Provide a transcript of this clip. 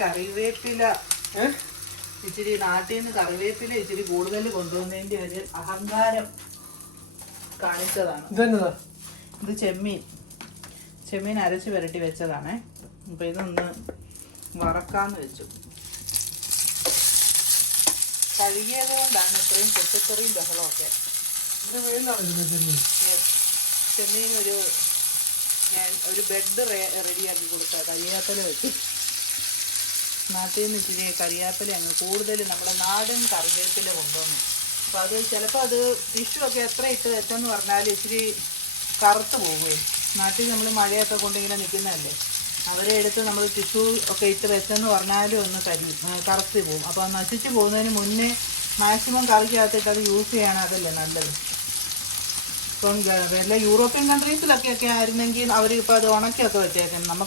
കറിവേപ്പില ഇച്ചിരി നാട്ടിൽ നിന്ന് കറിവേപ്പില ഇച്ചിരി കൂടുതൽ കൊണ്ടുവന്നതിന്റെ ഒരു അഹങ്കാരം കാണിച്ചതാണ്. ഇത് ചെമ്മീൻ അരച്ച് പുരട്ടി വെച്ചതാണേ. അപ്പൊ ഇതൊന്ന് വറക്കാന്ന് വെച്ചു. കഴുകിയത് കൊണ്ടാണ് ഇത്രയും പൊട്ടിത്തെറിയും ബഹളമൊക്കെ. ചെമ്മീൻ ഞാൻ ഒരു ബെഡ് റെഡിയാക്കി കൊടുത്ത കരിയാപ്പല വെച്ച്. നാട്ടിൽ നിന്ന് ഇച്ചിരി കരിയാപ്പല അങ്ങ് കൂടുതൽ നമ്മുടെ നാടൻ കറിവേപ്പില കൊണ്ടുവന്നു. അപ്പോൾ അത് ചിലപ്പോൾ അത് ടിഷ്യൂ ഒക്കെ എത്ര ഇട്ട് വെച്ചെന്ന് പറഞ്ഞാൽ ഇച്ചിരി കറുത്ത് പോകുകയും. നാട്ടിൽ നമ്മൾ മഴയൊക്കെ കൊണ്ടിങ്ങനെ നിൽക്കുന്നതല്ലേ, അവരെ എടുത്ത് നമ്മൾ ടിഷ്യൂ ഒക്കെ ഇട്ട് വെച്ചെന്ന് പറഞ്ഞാലും ഒന്ന് കറുത്ത് പോകും. അപ്പോൾ നശിച്ച് പോകുന്നതിന് മുന്നേ മാക്സിമം കറിക്കകത്തിട്ട് അത് യൂസ് ചെയ്യണം, അതല്ലേ നല്ലത്. ഇപ്പം വല്ല യൂറോപ്യൻ കൺട്രീസിലൊക്കെ ആയിരുന്നെങ്കിൽ അവർ ഇപ്പോൾ അത് ഉണക്കിയൊക്കെ വെച്ചേക്കണം. നമുക്ക്